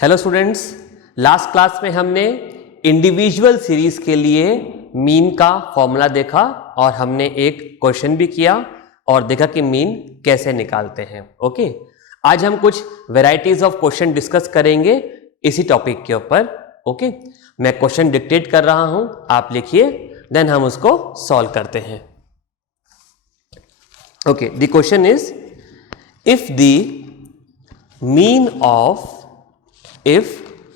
Hello students, last class में हमने individual series के लिए मीन का फॉर्मूला देखा और हमने एक क्वेश्चन भी किया और देखा कि मीन कैसे निकालते हैं। ओके, आज हम कुछ वैरायटीज ऑफ क्वेश्चन डिस्कस करेंगे इसी टॉपिक के ऊपर। ओके, मैं क्वेश्चन डिक्टेट कर रहा हूं, आप लिखिए, देन हम उसको सॉल्व करते हैं। Okay, the question is if the mean of if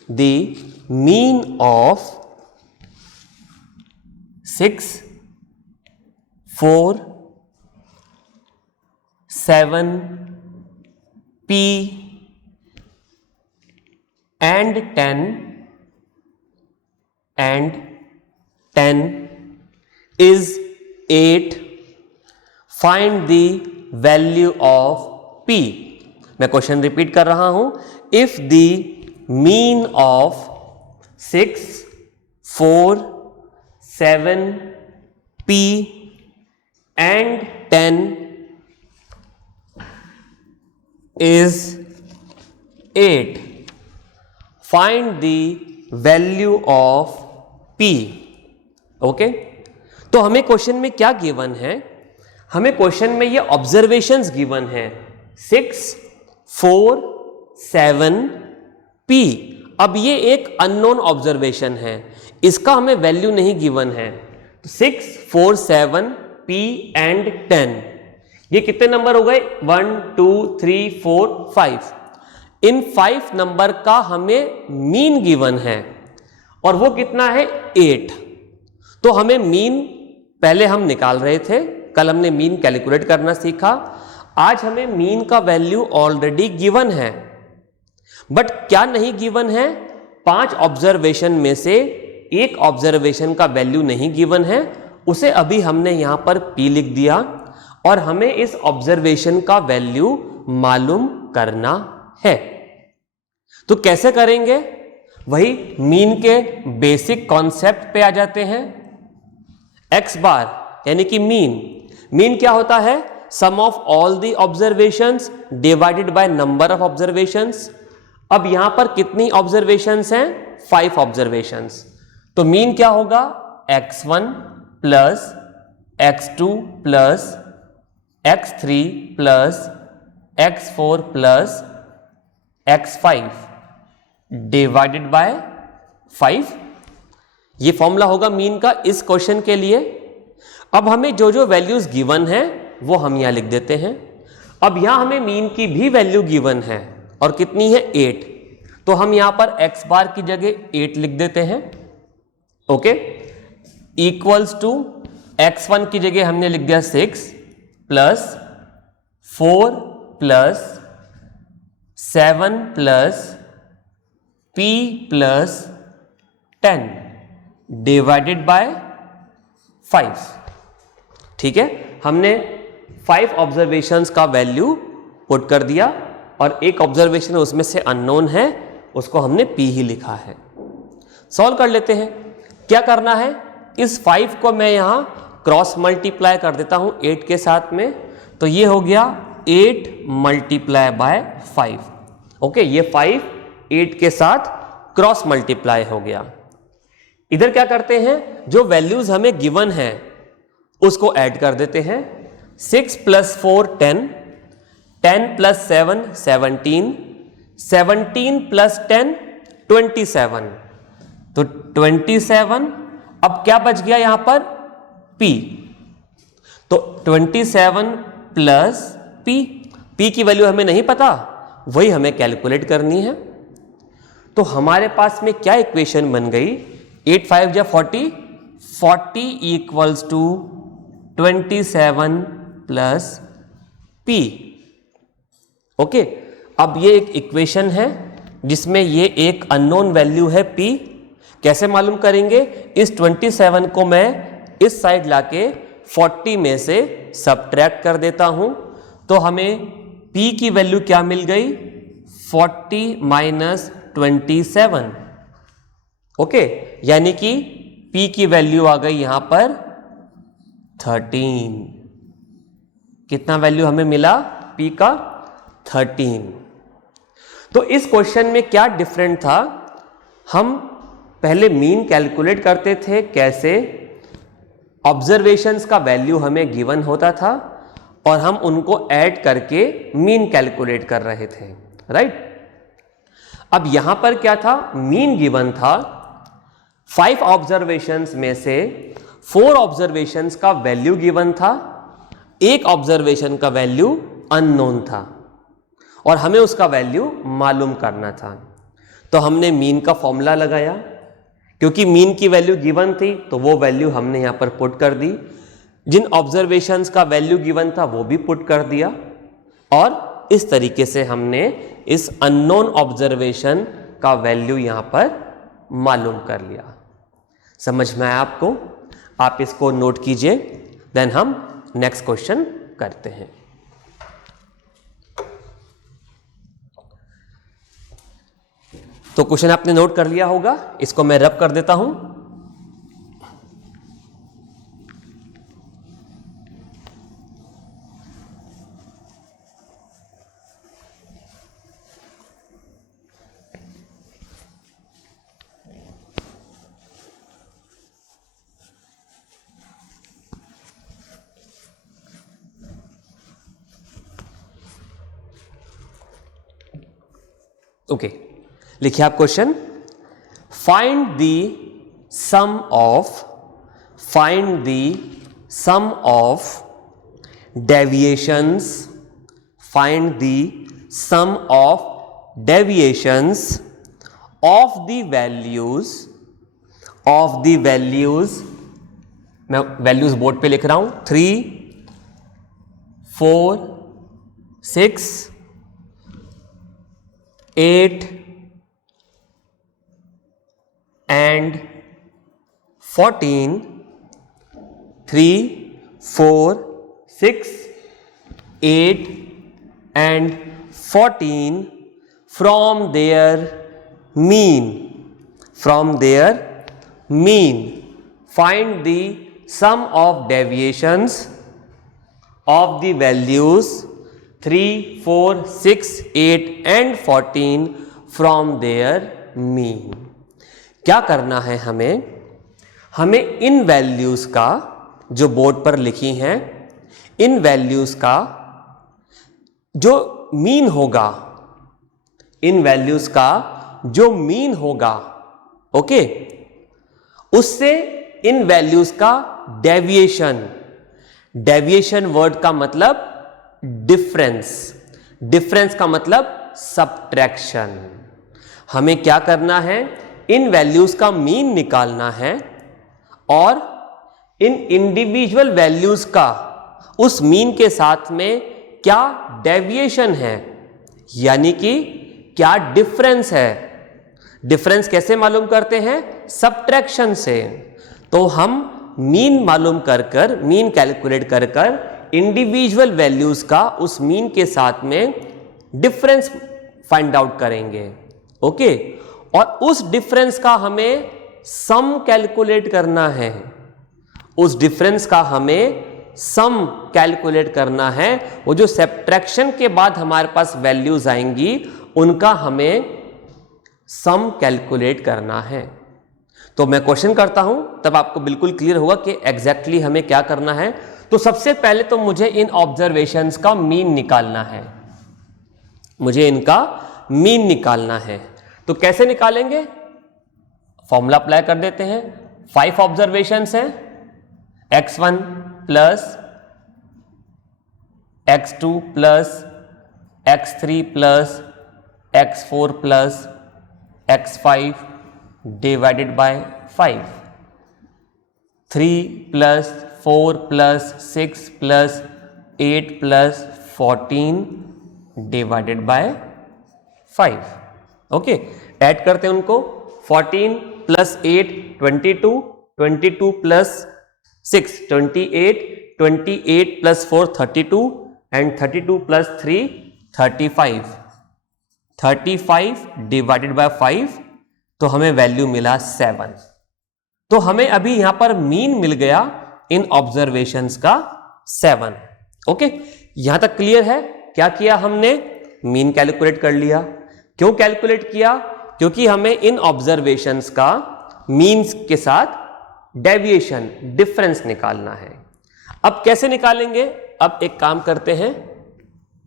the mean of 6, 4, 7, P and 10 is 8, find the value of P। मैं क्वेश्चन रिपीट कर रहा हूं। if the mean of 6, 4, 7, P and 10 is 8, find the value of P। Okay, तो हमें question में क्या given है? हमें क्वेश्चन में ये ऑब्जर्वेशंस गिवन है 6, 4, 7 P। अब ये एक अननोन ऑब्जर्वेशन है, इसका हमें वैल्यू नहीं गिवन है। 6, 4, 7 P एंड 10, ये कितने नंबर हो गए? 1, 2, 3, 4, 5। इन 5 नंबर का हमें मीन गिवन है और वो कितना है? 8। तो हमें मीन पहले हम निकाल रहे थे, कल हमने मीन कैलकुलेट करना सीखा। आज हमें मीन का वैल्यू ऑलरेडी गिवन है, बट क्या नहीं गिवन है? 5 ऑब्जर्वेशन में से एक ऑब्जर्वेशन का वैल्यू नहीं गिवन है, उसे अभी हमने यहां पर P लिख दिया और हमें इस ऑब्जर्वेशन का वैल्यू मालूम करना है। तो कैसे करेंगे? वही मीन के बेसिक कॉन्सेप्ट पे आ जाते हैं। x बार यानी कि मीन क्या होता है? Sum of all the observations divided by number of observations. अब यहां पर कितनी ऑब्जर्वेशंस हैं? 5 ऑब्जर्वेशंस। तो मीन क्या होगा? x1 plus x2 plus x3 plus x4 plus x5 divided by 5। ये फॉर्मूला होगा मीन का इस क्वेश्चन के लिए। अब हमें जो जो वैल्यूज गिवन है वो हम यहां लिख देते हैं। अब यहां हमें मीन की भी वैल्यू गिवन है और कितनी है? 8। तो हम यहां पर x बार की जगह 8 लिख देते हैं। ओके, इक्वल्स टू x1 की जगह हमने लिख दिया 6 plus 4 plus 7 plus P plus 10 divided by 5। ठीक है, हमने 5 ऑब्जर्वेशंस का वैल्यू पुट कर दिया और एक ऑब्जर्वेशन उसमें से अननोन है, उसको हमने P ही लिखा है। सॉल्व कर लेते हैं। क्या करना है? इस 5 को मैं यहां क्रॉस मल्टीप्लाई कर देता हूं 8 के साथ में, तो ये हो गया 8 मल्टीप्लाई बाय 5। ओके, ये 5 8 के साथ क्रॉस मल्टीप्लाई हो गया। इधर क्या करते हैं? जो वैल्यूज हमें गिवन है उसको ऐड कर देते हैं। 6 प्लस 4 10, 10 प्लस 7 17, 17 प्लस 10 27। तो 27। अब क्या बच गया यहां पर? P। तो 27 प्लस P की वैल्यू हमें नहीं पता, वही हमें कैलकुलेट करनी है। तो हमारे पास में क्या इक्वेशन बन गई? 8 5 जा 40, 40 equals to 27 plus P। Okay, अब ये एक इक्वेशन है जिसमें ये एक अननोन वैल्यू है P। कैसे मालूम करेंगे? इस 27 को मैं इस साइड लाके 40 में से सब्ट्रैक्ट कर देता हूं, तो हमें P की वैल्यू क्या मिल गई? 40 माइनस 27। ओके, यानी कि P की वैल्यू आ गई यहां पर 13। कितना वैल्यू हमें मिला P का? 13। तो इस क्वेश्चन में क्या डिफरेंट था, हम पहले मीन कैलकुलेट करते थे कैसे, ऑब्जर्वेशंस का वैल्यू हमें गिवन होता था और हम उनको ऐड करके मीन कैलकुलेट कर रहे थे, राइट। अब यहां पर क्या था, मीन गिवन था, 5 ऑब्जर्वेशंस में से 4 ऑब्जर्वेशंस का वैल्यू गिवन था, एक ऑब्जर्वेशन का वैल्यू अननोन था और हमें उसका वैल्यू मालूम करना था। तो हमने मीन का फॉर्मूला लगाया, क्योंकि मीन की वैल्यू गिवन थी तो वो वैल्यू हमने यहां पर पुट कर दी, जिन ऑब्जर्वेशंस का वैल्यू गिवन था वो भी पुट कर दिया, और इस तरीके से हमने इस अननोन ऑब्जर्वेशन का वैल्यू यहां पर मालूम कर लिया। समझ में आया आपको? आप इसको नोट कीजिए, देन हम नेक्स्ट क्वेश्चन करते हैं। तो क्वेश्चन आपने नोट कर लिया होगा, इसको मैं रब कर देता हूं। ओके, लिखिए आप question, find the sum of deviations, find the sum of deviations of the values, मैं वैल्यूज बोर्ड पे लिख रहा हूं, 3, 4, 6, 8 and 14, 3, 4, 6, 8 and 14 from their mean. Find the sum of deviations of the values 3, 4, 6, 8 and 14 from their mean. क्या करना है हमें इन values का जो बोर्ड पर लिखी हैं, इन वैल्यूज का जो मीन होगा, इन वैल्यूज का जो मीन होगा, ओके, उससे इन वैल्यूज का डेविएशन वर्ड का मतलब डिफरेंस का मतलब सब्ट्रैक्शन। हमें क्या करना है, इन वैल्यूज का मीन निकालना है और इन इंडिविजुअल वैल्यूज का उस मीन के साथ में क्या डेविएशन है, यानी कि क्या डिफरेंस है। डिफरेंस कैसे मालूम करते हैं? सब्ट्रैक्शन से। तो हम मीन मालूम कर मीन कैलकुलेट कर इंडिविजुअल वैल्यूज का उस मीन के साथ में डिफरेंस फाइंड आउट करेंगे, ओके। और उस डिफरेंस का हमें सम कैलकुलेट करना है, उस डिफरेंस का हमें सम कैलकुलेट करना है। वो जो सब्ट्रैक्शन के बाद हमारे पास वैल्यूज आएंगी उनका हमें सम कैलकुलेट करना है। तो मैं क्वेश्चन करता हूं, तब आपको बिल्कुल क्लियर होगा कि एग्जैक्टली हमें क्या करना है। तो सबसे पहले तो मुझे इन ऑब्जर्वेशंस का मीन निकालना है, मुझे इनका मीन निकालना है। तो कैसे निकालेंगे? फॉर्मूला अप्लाई कर देते हैं। 5 ऑब्जर्वेशंस हैं, x1 plus x2 plus x3 plus x4 plus x5 divided by 5, 3 plus 4 plus 6 plus 8 plus 14 divided by 5, okay. Add करते हैं उनको, 14 plus 8 22, 22 plus 6 28, 28 plus 4 32 and 32 plus 3 35, 35 divided by 5, तो हमें वैल्यू मिला 7। तो हमें अभी यहां पर मीन मिल गया इन ऑब्जर्वेशंस का 7, ओके। यहां तक क्लियर है? क्या किया हमने? मीन कैलकुलेट कर लिया। क्यों कैलकुलेट किया? क्योंकि हमें इन ऑब्जर्वेशंस का मीन्स के साथ डेविएशन डिफरेंस निकालना है। अब कैसे निकालेंगे? अब एक काम करते हैं,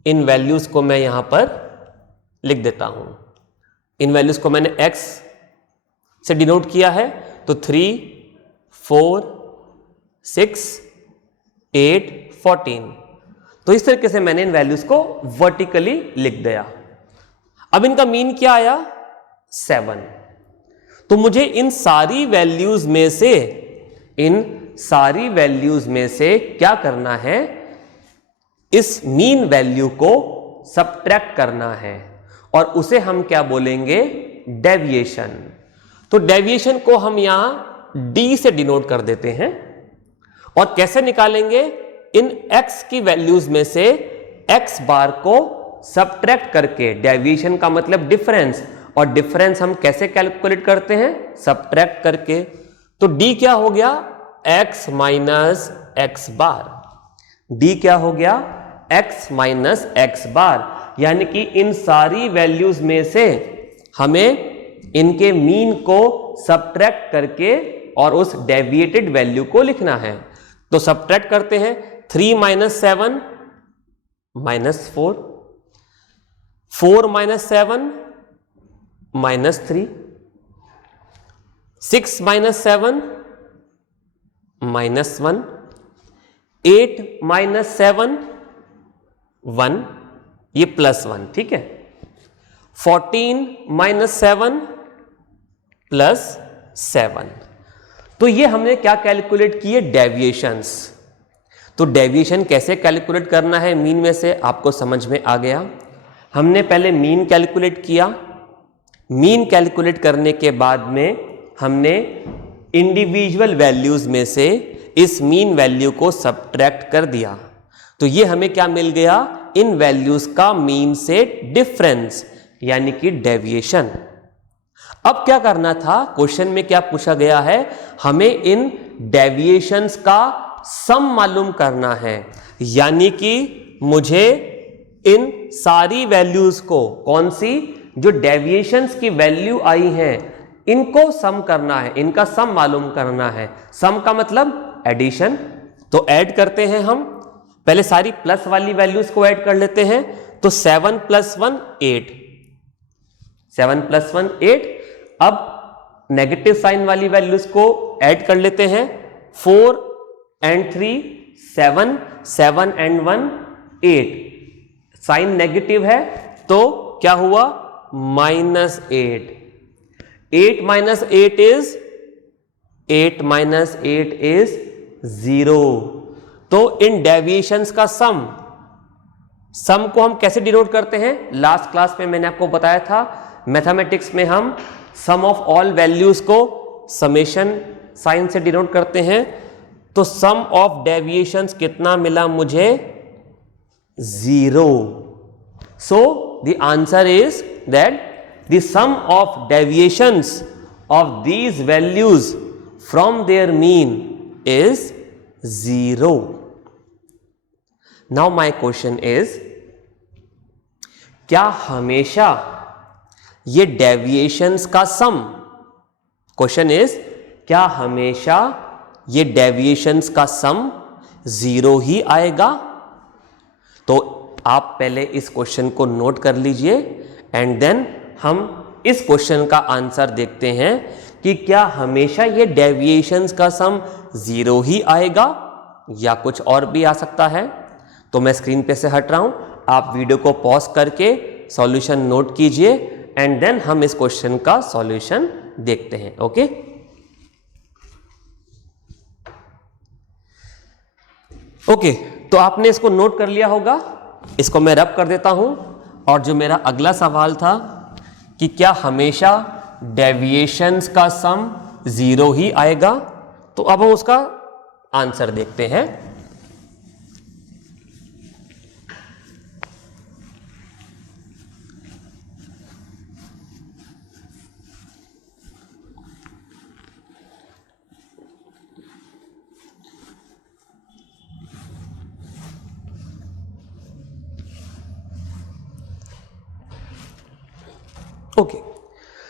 इन वैल्यूज को मैं यहां पर लिख देता हूं। इन वैल्यूज को मैंने x से डिनोट किया है, तो 3, 4, 6, 8, 14। तो इस तरीके से मैंने इन वैल्यूज को वर्टिकली लिख दिया। अब इनका मीन क्या आया? 7। तो मुझे इन सारी वैल्यूज में से क्या करना है? इस मीन वैल्यू को सबट्रैक्ट करना है और उसे हम क्या बोलेंगे? डेविएशन। तो डेविएशन को हम यहां d से डिनोट कर देते हैं। और कैसे निकालेंगे? इन x की वैल्यूज में से x बार को सबट्रैक्ट करके। डेविएशन का मतलब डिफरेंस, और डिफरेंस हम कैसे कैलकुलेट करते हैं? सबट्रैक्ट करके। तो d क्या हो गया? x माइनस एक्स बार। d क्या हो गया? x माइनस एक्स बार। यानी कि इन सारी वैल्यूज में से हमें इनके मीन को सबट्रैक्ट करके और उस डेविएटेड वैल्यू को लिखना है। तो सबट्रैक्ट करते हैं। 3 minus 7 minus 4, 4 minus 7 minus 3, 6 minus 7 minus 1, 8 minus 7 1, ये प्लस 1, ठीक है। 14 माइनस 7 प्लस 7। तो ये हमने क्या कैलकुलेट किए? डेविएशंस। तो डेविएशन कैसे कैलकुलेट करना है मीन में से, आपको समझ में आ गया। हमने पहले मीन कैलकुलेट किया। मीन कैलकुलेट करने के बाद में हमने इंडिविजुअल वैल्यूज में से इस मीन वैल्यू को सबट्रैक्ट कर दिया। तो ये हमें क्या मिल गया? इन वैल्यूज का मीन से डिफरेंस, यानी कि डेविएशन। अब क्या करना था? क्वेश्चन में क्या पूछा गया है? हमें इन डेविएशंस का सम मालूम करना है। यानी कि मुझे इन सारी वैल्यूज को, कौन सी? जो डेविएशंस की वैल्यू आई हैं, इनको सम करना है, इनका सम मालूम करना है। सम का मतलब एडिशन। तो ऐड करते हैं हम। पहले सारी प्लस वाली वैल्यूज को ऐड कर लेते हैं। तो 7 प्लस 1 8, 7 प्लस 1 8। अब नेगेटिव साइन वाली वैल्यूज को ऐड कर लेते हैं। 4 एंड 3 7, 7 एंड 1 8। साइन नेगेटिव है तो क्या हुआ? Minus 8। 8 minus 8 is 8 minus 8 is 0। तो इन डेविएशंस का सम को हम कैसे डिनोट करते हैं? लास्ट क्लास में मैंने आपको बताया था, मैथमेटिक्स में हम सम ऑफ ऑल वैल्यूज को समेशन साइन से डिनोट करते हैं। तो सम ऑफ डेविएशंस कितना मिला मुझे? 0। So the answer is that the sum of deviations of these values from their mean is 0. Now my question is, क्या हमेशा ये डेविएशंस का सम, क्वेश्चन इज, क्या हमेशा ये डेविएशंस का सम 0 ही आएगा? तो आप पहले इस क्वेश्चन को नोट कर लीजिए एंड देन हम इस क्वेश्चन का आंसर देखते हैं कि क्या हमेशा ये डेविएशंस का सम 0 ही आएगा या कुछ और भी आ सकता है। तो मैं स्क्रीन पे से हट रहा हूं, आप वीडियो को पॉज करके सॉल्यूशन नोट कीजिए एंड देन हम इस क्वेश्चन का सॉल्यूशन देखते हैं। ओके, ओके, तो आपने इसको नोट कर लिया होगा। इसको मैं रब कर देता हूं। और जो मेरा अगला सवाल था कि क्या हमेशा डेविएशंस का सम 0 ही आएगा, तो अब हम उसका आंसर देखते हैं।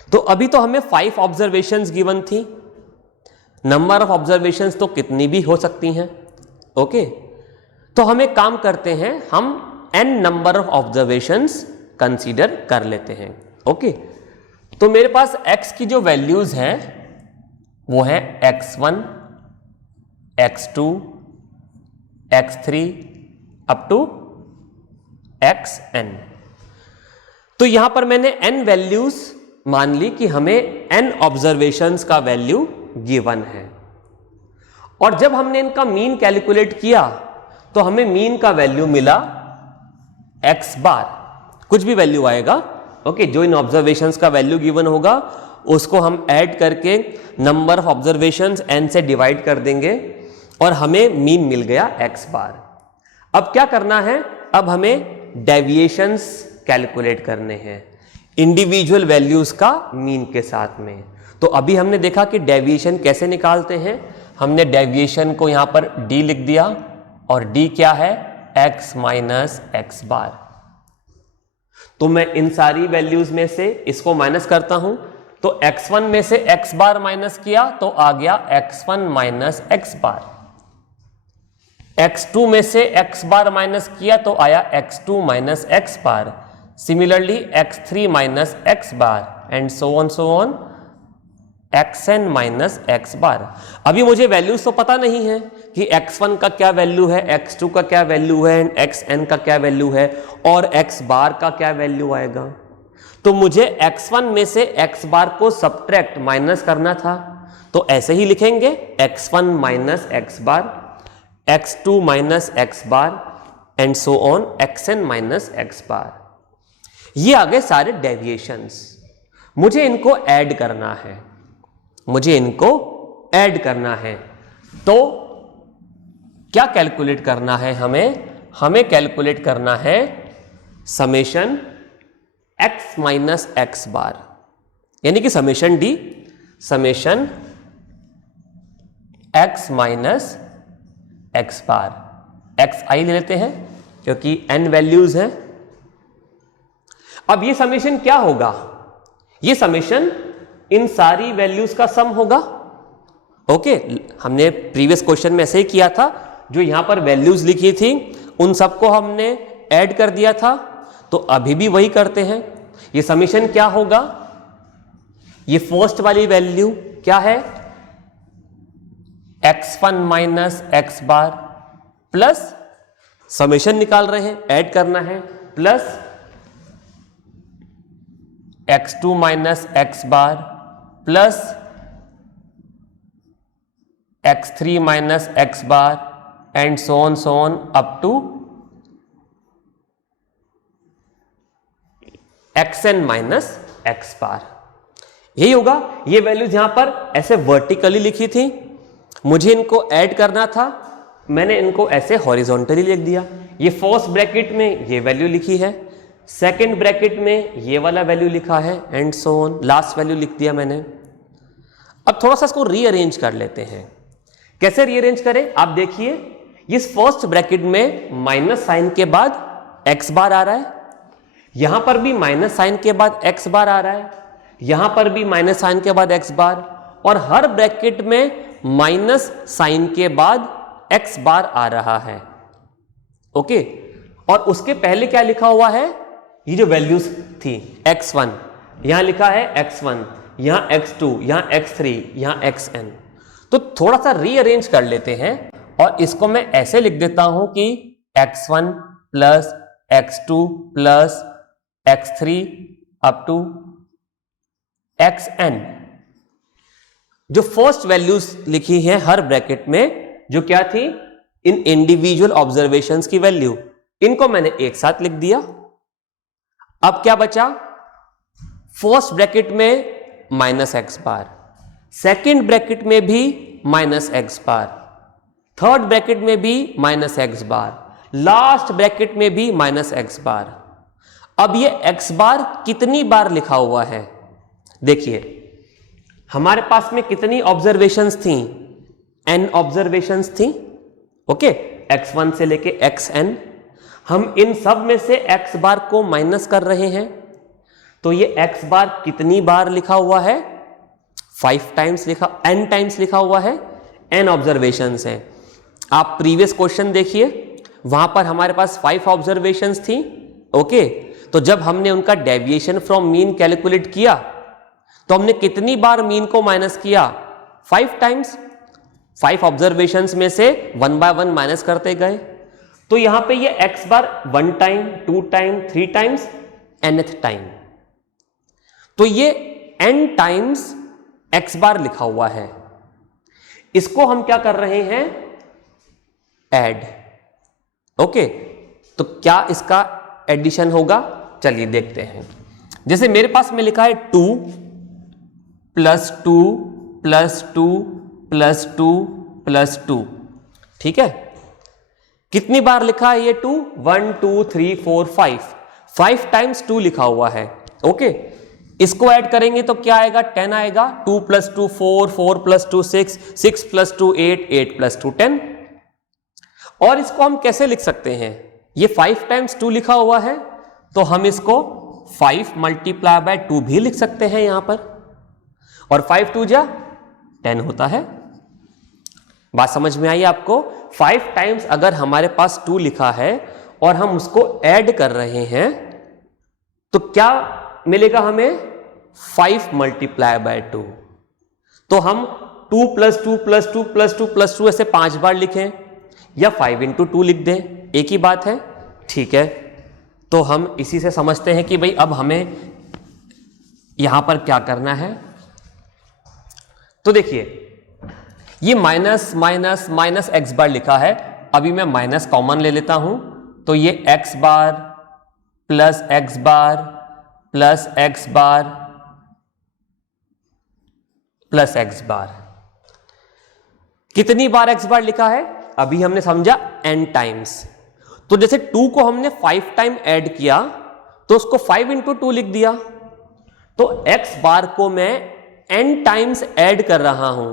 तो अभी तो हमें 5 ऑब्जर्वेशंस गिवन थी, नंबर ऑफ ऑब्जर्वेशंस तो कितनी भी हो सकती हैं। ओके, तो हम एक काम करते हैं, हम n number of observations consider कर लेते हैं। ओके, तो मेरे पास x की जो वैल्यूज हैं वो है x1, x2, x3 up to xn। तो यहां पर मैंने n वैल्यूज मान ली कि हमें n ऑब्जर्वेशंस का वैल्यू गिवन है, और जब हमने इनका मीन कैलकुलेट किया तो हमें मीन का वैल्यू मिला x बार, कुछ भी वैल्यू आएगा। ओके, जो इन ऑब्जर्वेशंस का वैल्यू गिवन होगा उसको हम ऐड करके नंबर ऑफ ऑब्जर्वेशंस n से डिवाइड कर देंगे और हमें मीन मिल गया x बार। अब क्या करना है, अब हमें डेविएशंस कैलकुलेट करने हैं इंडिविजुअल वैल्यूज का मीन के साथ में। तो अभी हमने देखा कि डेविएशन कैसे निकालते हैं। हमने डेविएशन को यहां पर d लिख दिया, और d क्या है, x माइनस x बार। तो मैं इन सारी वैल्यूज में से इसको माइनस करता हूं, तो x1 में से x बार माइनस किया तो आ गया x1 माइनस x बार। x2 में से x बार माइनस किया तो आया x2 minus x bar. Similarly x3 minus x bar and so on xn minus x बार। अभी मुझे वैल्यूज तो पता नहीं है कि x1 का क्या वैल्यू है, x2 का क्या वैल्यू है एंड xn का क्या वैल्यू है, और x बार का क्या वैल्यू आएगा। तो मुझे x1 में से x बार को सब्ट्रैक्ट माइनस करना था, तो ऐसे ही लिखेंगे x1 minus x bar, x2 minus x bar and so on xn minus x बार। ये आ गए सारे डेविएशंस। मुझे इनको ऐड करना है, मुझे इनको ऐड करना है। तो क्या कैलकुलेट करना है हमें कैलकुलेट करना है समेशन x माइनस x बार, यानी कि summation d, summation x minus x बार। xi ले लेते हैं क्योंकि n वैल्यूज हैं। अब ये समेशन क्या होगा, ये समेशन इन सारी वैल्यूज का सम होगा। ओके, हमने प्रीवियस क्वेश्चन में ऐसे ही किया था, जो यहां पर वैल्यूज लिखी थी उन सबको हमने ऐड कर दिया था, तो अभी भी वही करते हैं। ये समेशन क्या होगा, ये फर्स्ट वाली वैल्यू क्या है, x1 minus x bar plus summation निकाल रहे हैं, ऐड करना है, plus x2 minus x bar plus x3 minus x bar and so on up to xn minus x bar. यही होगा। ये वैल्यूज यहां पर ऐसे वर्टिकली लिखी थी, मुझे इनको ऐड करना था, मैंने इनको ऐसे हॉरिजॉन्टली लिख दिया। ये फर्स्ट ब्रैकेट में ये वैल्यू लिखी है, सेकेंड ब्रैकेट में ये वाला वैल्यू लिखा है and so on, last value लिख दिया मैंने। अब थोड़ा सा इसको रीअरेंज कर लेते हैं। कैसे रीअरेंज करें, आप देखिए, इस फर्स्ट ब्रैकेट में माइनस साइन के बाद x बार आ रहा है, यहां पर भी माइनस साइन के बाद x बार आ रहा है, यहां पर भी माइनस साइन के बाद x बार, और हर ब्रैकेट में माइनस साइन के बाद x बार आ रहा है। ओके, और उसके पहले क्या लिखा हुआ है, ये जो वैल्यूज थी x1, यहां लिखा है x1, यहां x2, यहां x3, यहां xn। तो थोड़ा सा रीअरेंज कर लेते हैं और इसको मैं ऐसे लिख देता हूं कि x1 plus x2 plus x3 up to xn। जो फर्स्ट वैल्यूज लिखी है हर ब्रैकेट में, जो क्या थी, इन इंडिविजुअल ऑब्जर्वेशंस की वैल्यू, इनको मैंने एक साथ लिख दिया। अब क्या बचा, फर्स्ट ब्रैकेट में minus X bar, second bracket में भी minus X bar, third bracket में भी minus X bar, last bracket में भी माइनस एक्स बार। अब ये एक्स बार कितनी बार लिखा हुआ है, देखिए हमारे पास में कितनी ऑब्जर्वेशंस थी, n ऑब्जर्वेशंस थी। ओके, x1 से लेके xn, हम इन सब में से x बार को माइनस कर रहे हैं, तो ये x बार कितनी बार लिखा हुआ है? 5 टाइम्स लिखा, n टाइम्स लिखा हुआ है, n ऑब्जर्वेशंस हैं। आप प्रीवियस क्वेश्चन देखिए, वहां पर हमारे पास 5 ऑब्जर्वेशंस थी। ओके, तो जब हमने उनका डेविएशन फ्रॉम मीन कैलकुलेट किया तो हमने कितनी बार मीन को माइनस किया? 5 टाइम्स। 5 ऑब्जर्वेशंस में से 1 बाय 1 माइनस करते गए। तो यहां पे ये x बार 1 time, 2 time, 3 times, nth time, तो ये n टाइम्स x बार लिखा हुआ है। इसको हम क्या कर रहे हैं? ऐड। ओके, तो क्या इसका एडिशन होगा? चलिए देखते हैं। जैसे मेरे पास में लिखा है 2 प्लस 2 प्लस 2 प्लस 2 प्लस 2, ठीक है। कितनी बार लिखा है ये 2? 1 2 3 4 5 टाइम्स 2 लिखा हुआ है। ओके, इसको ऐड करेंगे तो क्या आएगा? 10 आएगा। 2 प्लस 2 4, 4 प्लस 2 6, 6 प्लस 2 8, 8 प्लस 2 10। और इसको हम कैसे लिख सकते हैं? ये 5 टाइम्स 2 लिखा हुआ है, तो हम इसको 5 मल्टीप्लाई बाय 2 भी लिख सकते हैं यहां पर, और 5 2 जा 10 होता है। बात समझ में आई आपको? 5 टाइम्स अगर हमारे पास 2 लिखा है और हम उसको ऐड कर रहे हैं तो क्या मिलेगा हमें? 5 मल्टीप्लाई बाय 2। तो हम 2 प्लस 2 प्लस 2 प्लस 2 प्लस 2 ऐसे 5 बार लिखें या 5 इंटू 2 लिख दें, एक ही बात है, ठीक है। तो हम इसी से समझते हैं कि भाई अब हमें यहां पर क्या करना है। तो देखिए, ये माइनस माइनस माइनस एक्स बार लिखा है, अभी मैं माइनस कॉमन ले लेता हूं, तो ये एक्स बार प्लस एक्स बार प्लस एक्स बार प्लस एक्स बार। कितनी बार एक्स बार लिखा है? अभी हमने समझा n टाइम्स। तो जैसे 2 को हमने 5 टाइम ऐड किया तो उसको 5 इंटू 2 लिख दिया, तो x बार को मैं n टाइम्स ऐड कर रहा हूं,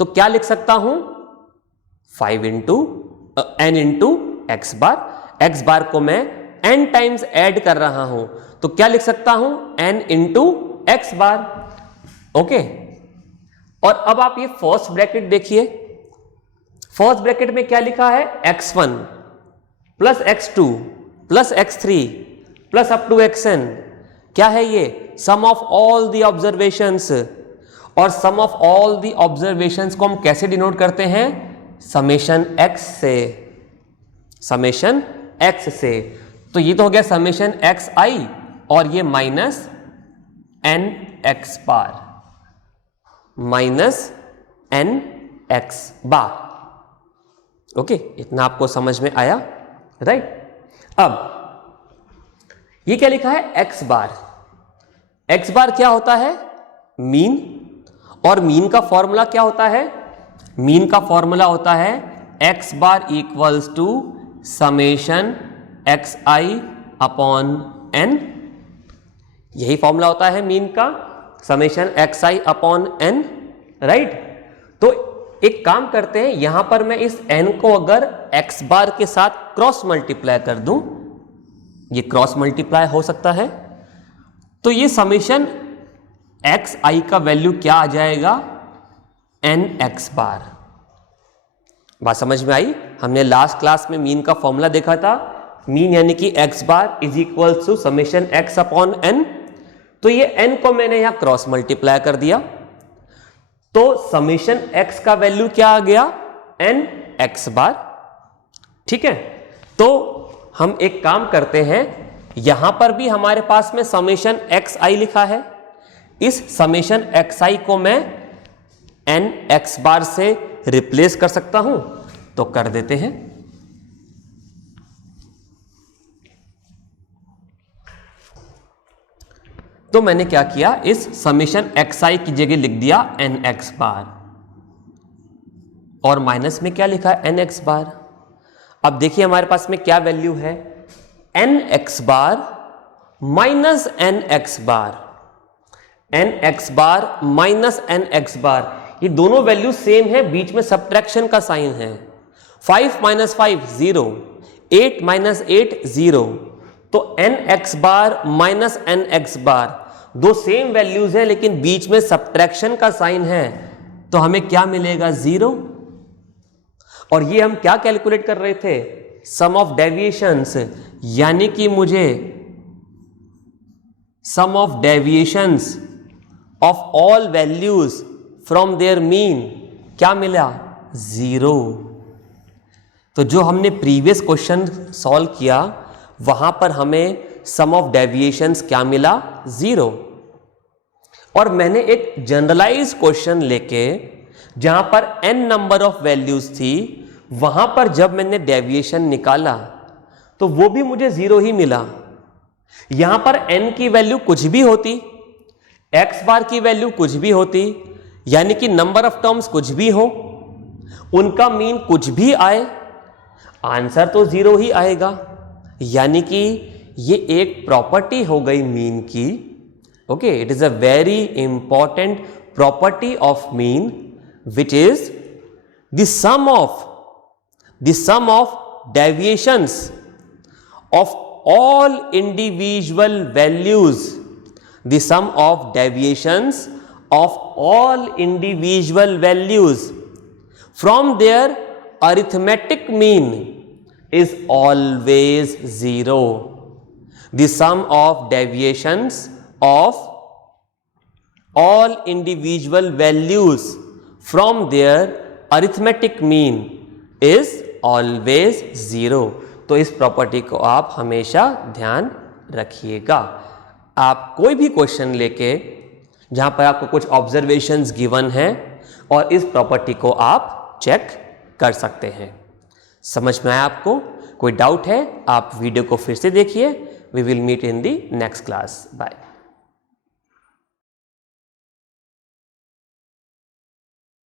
तो क्या लिख सकता हूं? 5 इंटू n इंटू एक्स बार को मैं n टाइम्स ऐड कर रहा हूं, तो क्या लिख सकता हूं? n into X bar. Okay, और अब आप ये फर्स्ट ब्रैकेट देखिए, फर्स्ट ब्रैकेट में क्या लिखा है? x1 plus x2 plus x3 plus up to xn। क्या है ये? Sum of all the observations. और sum of all the observations को हम कैसे डिनोट करते हैं? समेशन x से, समेशन x से। तो ये तो हो गया समेशन xi, और ये माइनस n x बार, माइनस n x बार। ओके, इतना आपको समझ में आया, राइट। अब ये क्या लिखा है? x बार। x बार क्या होता है? मीन। और मीन का फॉर्मूला क्या होता है? मीन का फॉर्मूला होता है x bar equals to summation xi upon n। यही फॉर्मूला होता है मीन का, summation xi upon n, right. तो एक काम करते हैं, यहां पर मैं इस n को अगर x बार के साथ क्रॉस मल्टीप्लाई कर दूं, ये क्रॉस मल्टीप्लाई हो सकता है, तो ये समेशन xi का वैल्यू क्या आ जाएगा? n x बार। बात समझ में आई? हमने लास्ट क्लास में मीन का फॉर्मूला देखा था, मीन यानी कि x bar is equal to summation x upon n। तो ये n को मैंने यहां क्रॉस मल्टीप्लाई कर दिया, तो समेशन x का वैल्यू क्या आ गया? n x बार, ठीक है। तो हम एक काम करते हैं, यहां पर भी हमारे पास में समेशन xi लिखा है, इस समेशन xi को मैं n x बार से रिप्लेस कर सकता हूं, तो कर देते हैं। तो मैंने क्या किया, इस समेशन xi की जगह लिख दिया n x बार, और माइनस में क्या लिखा है? n x बार। अब देखिए हमारे पास में क्या वैल्यू है? n x बार माइनस n x बार, n x बार माइनस n x बार, ये दोनों वैल्यू सेम है, बीच में सब्ट्रैक्शन का साइन है। 5 माइनस 5 0, 8 माइनस 8 0, तो एन एक्स बार माइनस एन एक्स बार दो सेम वैल्यूज है लेकिन बीच में सब्ट्रैक्शन का साइन है, तो हमें क्या मिलेगा? 0। और ये हम क्या कैलकुलेट कर रहे थे? सम ऑफ डेविएशंस, यानी कि मुझे sum of deviations of all values from their mean क्या मिला? 0। तो जो हमने प्रीवियस क्वेश्चन सॉल्व किया वहां पर हमें सम ऑफ डेविएशंस क्या मिला? 0। और मैंने एक जनरलाइज क्वेश्चन लेके जहां पर n नंबर ऑफ वैल्यूज थी वहां पर जब मैंने डेविएशन निकाला तो वो भी मुझे 0 ही मिला। यहां पर n की वैल्यू कुछ भी होती, x बार की वैल्यू कुछ भी होती, यानी कि नंबर ऑफ टर्म्स कुछ भी हो, उनका मीन कुछ भी आए, आंसर तो 0 ही आएगा। यानी कि ये एक प्रॉपर्टी हो गई मीन की। Okay, it is a very important property of mean which is the sum of deviations of all individual values, the sum of deviations of all individual values from their arithmetic mean is always 0. The sum of deviations of all individual values from their arithmetic mean is always 0. तो इस property को आप हमेशा ध्यान रखिएगा। आप कोई भी क्वेश्चन लेके जहां पर आपको कुछ ऑब्जर्वेशंस गिवन हैं और इस प्रॉपर्टी को आप चेक कर सकते हैं। समझ में आया आपको? कोई डाउट है आप वीडियो को फिर से देखिए। We will meet in the next class. Bye.